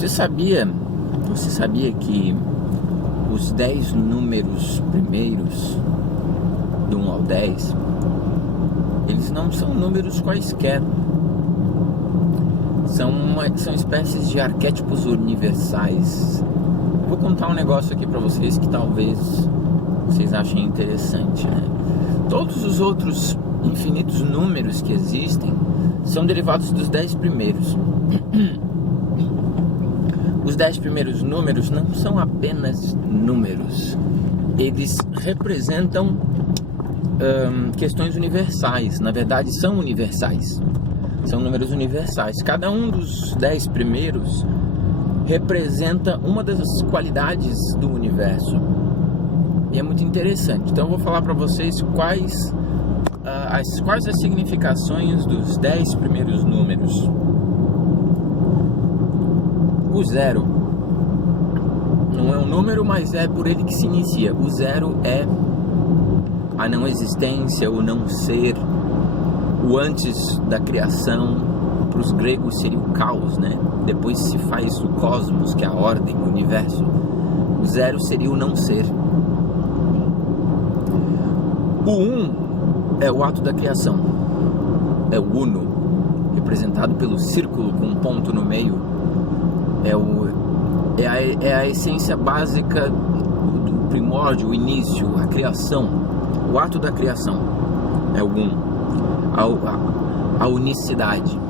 Você sabia que os 10 números primeiros, do 1 ao 10, eles não são números quaisquer. São espécies de arquétipos universais. Vou contar um negócio aqui para vocês que talvez vocês achem interessante, né? Todos os outros infinitos números que existem são derivados dos 10 primeiros. Os 10 primeiros números não são apenas números. Eles representam questões universais. Na verdade, são universais. São números universais. Cada um dos 10 primeiros representa uma das qualidades do universo. E é muito interessante. Então eu vou falar para vocês quais as significações dos 10 primeiros números. O 0 não é um número, mas é por ele que se inicia. O 0 é a não existência, o não ser, o antes da criação. Para os gregos seria o caos, né? Depois se faz o cosmos, que é a ordem, o universo. O 0 seria o não ser. O 1 é o ato da criação. É o uno, representado pelo círculo com um ponto no meio. É a essência básica do primórdio, o início, a criação. O ato da criação é o 1. A unicidade.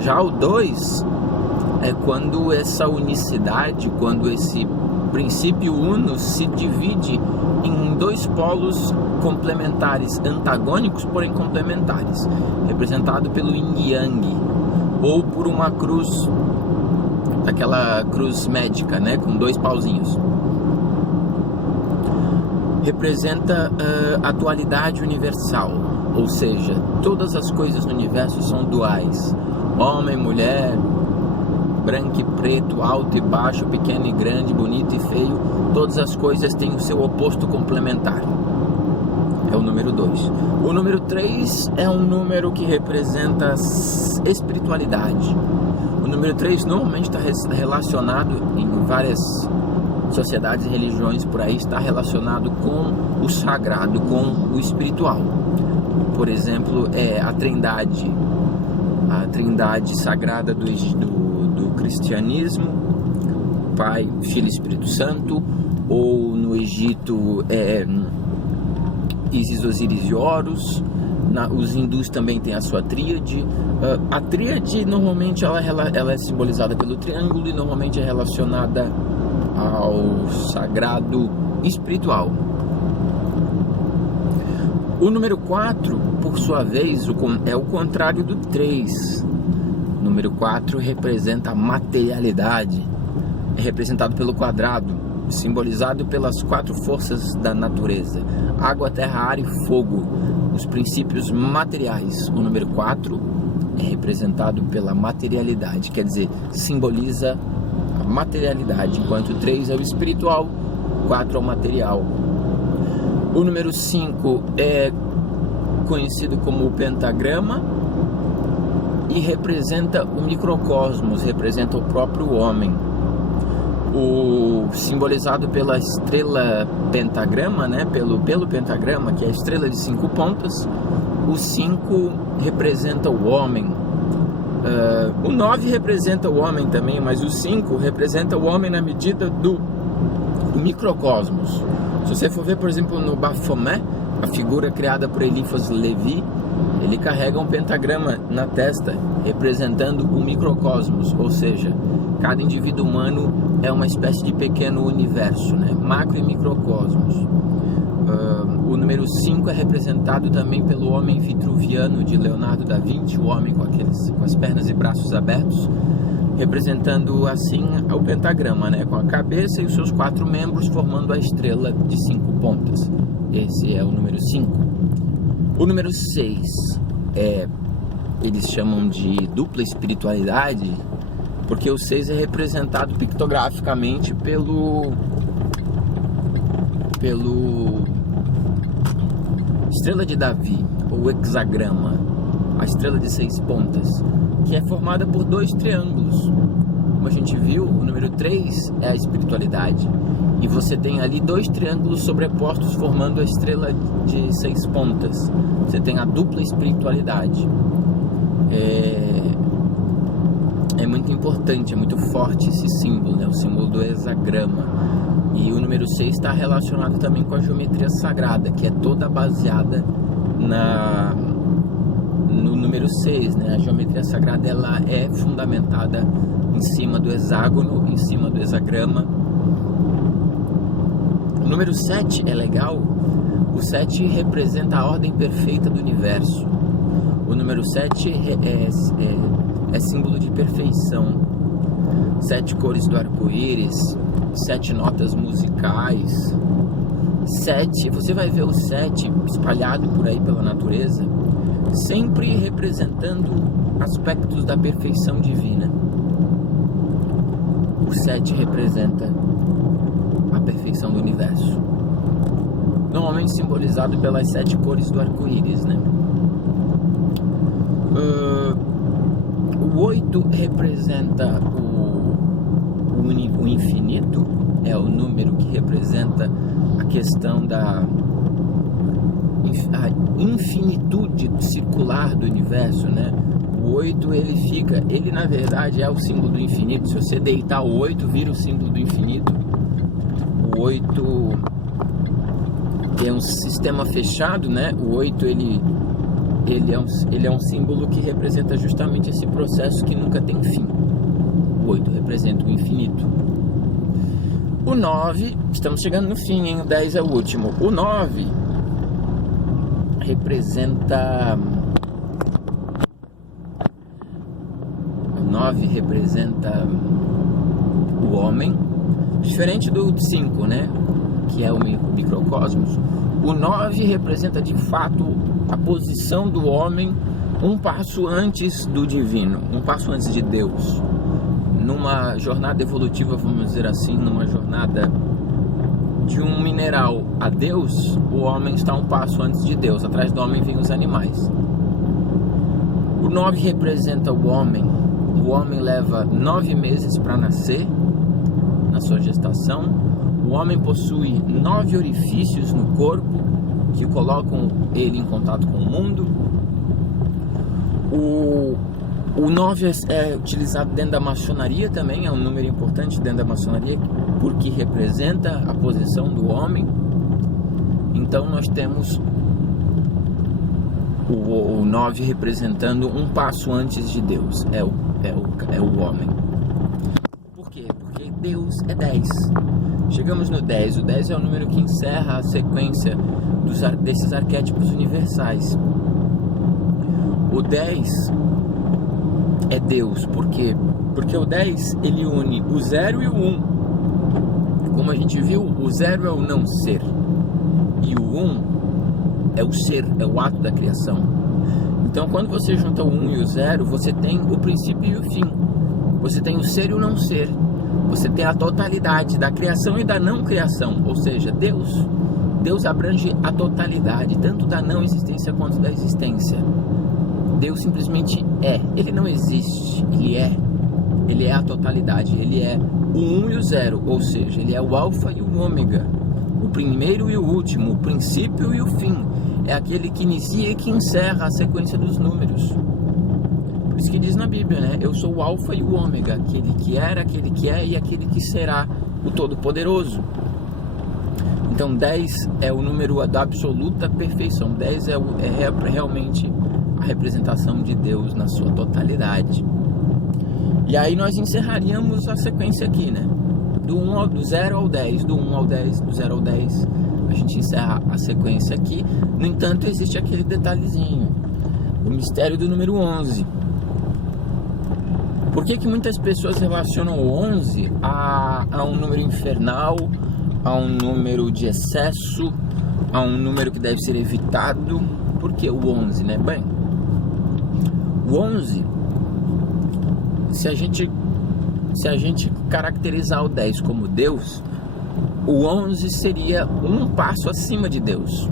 Já o 2 é quando essa unicidade, quando esse princípio uno se divide em 2 polos complementares, antagônicos, porém complementares, representado pelo yin e yang, ou por uma cruz, aquela cruz médica, né, com 2 pauzinhos. Representa a dualidade universal, ou seja, todas as coisas no universo são duais. Homem, mulher, branco e preto, alto e baixo, pequeno e grande, bonito e feio, todas as coisas têm o seu oposto complementar. É o número 2. O número 3 é um número que representa a espiritualidade. O número 3 normalmente está relacionado em várias sociedades e religiões por aí, está relacionado com o sagrado, com o espiritual. Por exemplo, a trindade sagrada do cristianismo, Pai, Filho e Espírito Santo, ou no Egito Ísis, Osíris e Horus. Os hindus também têm a sua tríade. A tríade normalmente ela é simbolizada pelo triângulo e normalmente é relacionada ao sagrado espiritual. O número 4, por sua vez, é o contrário do 3. O número 4 representa a materialidade, é representado pelo quadrado, simbolizado pelas 4 forças da natureza: água, terra, ar e fogo, os princípios materiais. O número 4 é representado pela materialidade, quer dizer, simboliza a materialidade, enquanto o 3 é o espiritual, 4 é o material. O número 5 é conhecido como o pentagrama e representa o microcosmos, representa o próprio homem. Simbolizado pela estrela pentagrama, né? pelo pentagrama, que é a estrela de 5 pontas. O 5 representa o homem. O 9 representa o homem também, mas o 5 representa o homem na medida do microcosmos. Se você for ver, por exemplo, no Baphomet, a figura criada por Eliphas Levi, ele carrega um pentagrama na testa, representando o microcosmos, ou seja, cada indivíduo humano é uma espécie de pequeno universo, né? Macro e microcosmos. O número 5 é representado também pelo homem vitruviano de Leonardo da Vinci, o homem com as pernas e braços abertos, representando assim o pentagrama, né? Com a cabeça e os seus 4 membros formando a estrela de 5 pontas. Esse é o número 5. O número 6 eles chamam de dupla espiritualidade, porque o 6 é representado pictograficamente pelo estrela de Davi, ou hexagrama, a estrela de 6 pontas, que é formada por 2 triângulos. como a gente viu, o número 3 é a espiritualidade. E você tem ali 2 triângulos sobrepostos formando a estrela de 6 pontas. Você tem a dupla espiritualidade. É muito importante, é muito forte esse símbolo, né? O símbolo do hexagrama. E o número 6 está relacionado também com a geometria sagrada, que é toda baseada no número 6, né? A geometria sagrada ela é fundamentada em cima do hexágono, em cima do hexagrama. O número 7 é legal. O 7 representa a ordem perfeita do universo. O número 7 é símbolo de perfeição. 7 cores do arco-íris, 7 notas musicais. 7, você vai ver o 7 espalhado por aí pela natureza, sempre representando aspectos da perfeição divina. O 7 representa a perfeição do universo, normalmente simbolizado pelas 7 cores do arco-íris, né? O 8 representa o infinito, é o número que representa a questão da infinitude circular do universo, né? O 8 ele na verdade é o símbolo do infinito. Se você deitar o 8, vira o símbolo do infinito. O 8 é um sistema fechado, né? O 8 ele é um símbolo que representa justamente esse processo que nunca tem fim. O 8 representa o infinito. O 9, estamos chegando no fim, hein? O 10 é o último. O 9 representa... O 9 representa o homem, diferente do 5, né? Que é o microcosmos. O 9 representa de fato a posição do homem um passo antes do divino, um passo antes de Deus. Numa jornada evolutiva, vamos dizer assim, numa jornada de um mineral a Deus, o homem está um passo antes de Deus. Atrás do homem vêm os animais. O 9 representa o homem. O homem leva 9 meses para nascer, na sua gestação. O homem possui 9 orifícios no corpo que colocam ele em contato com o mundo. O 9 é utilizado dentro da maçonaria também, é um número importante dentro da maçonaria, porque representa a posição do homem. Então nós temos o 9 representando um passo antes de Deus, é o homem. Por quê? Porque Deus é 10. Chegamos no 10, o 10 é o número que encerra a sequência desses arquétipos universais. O 10 é Deus. Por quê? Porque o 10 ele une o 0 e o 1. Como a gente viu, o 0 é o não ser e o 1 é o ser, é o ato da criação. Então quando você junta o 1 e o 0, você tem o princípio e o fim. Você tem o ser e o não ser. Você tem a totalidade da criação e da não criação. Ou seja, Deus abrange a totalidade, tanto da não existência quanto da existência. Deus simplesmente é, ele não existe, ele é a totalidade, ele é o 1 e o 0, ou seja, ele é o alfa e o ômega, o primeiro e o último, o princípio e o fim, é aquele que inicia e que encerra a sequência dos números. Por isso que diz na Bíblia, né? Eu sou o alfa e o ômega, aquele que era, aquele que é e aquele que será, o Todo-Poderoso. Então 10 é o número da absoluta perfeição, 10 é realmente a representação de Deus na sua totalidade. E aí nós encerraríamos a sequência aqui, né? Do 0 ao 10, do 1 ao 10, do 0 ao 10, a gente encerra a sequência aqui. No entanto, existe aquele detalhezinho, o mistério do número 11. Por que muitas pessoas relacionam o 11 a um número infernal, a um número de excesso, a um número que deve ser evitado? Por que o 11, né? Bem, o 11, se a gente caracterizar o 10 como Deus, o 11 seria um passo acima de Deus.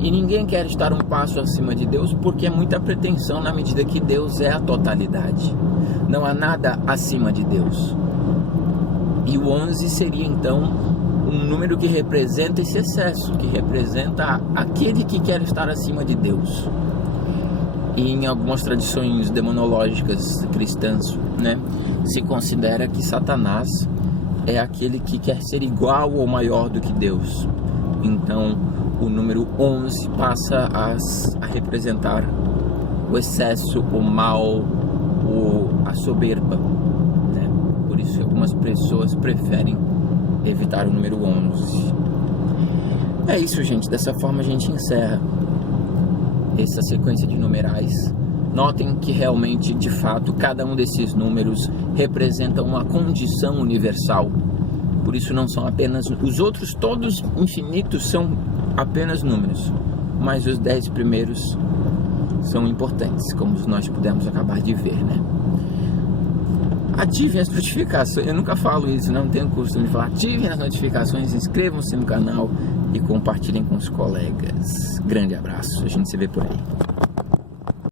E ninguém quer estar um passo acima de Deus, porque é muita pretensão na medida que Deus é a totalidade. Não há nada acima de Deus. E o 11 seria então um número que representa esse excesso, que representa aquele que quer estar acima de Deus. E em algumas tradições demonológicas cristãs, né, se considera que Satanás é aquele que quer ser igual ou maior do que Deus. Então o número 11 passa a representar o excesso, o mal, a soberba, né? Por isso algumas pessoas preferem evitar o número 11. É isso, gente. Dessa forma a gente encerra essa sequência de numerais. Notem que realmente, de fato, cada um desses números representa uma condição universal. Por isso não são apenas... Os outros todos infinitos são apenas números, mas os 10 primeiros são importantes, como nós pudemos acabar de ver, né? Ativem as notificações. Eu nunca falo isso, não tenho costume de falar. Ativem as notificações, inscrevam-se no canal e compartilhem com os colegas. Grande abraço, a gente se vê por aí.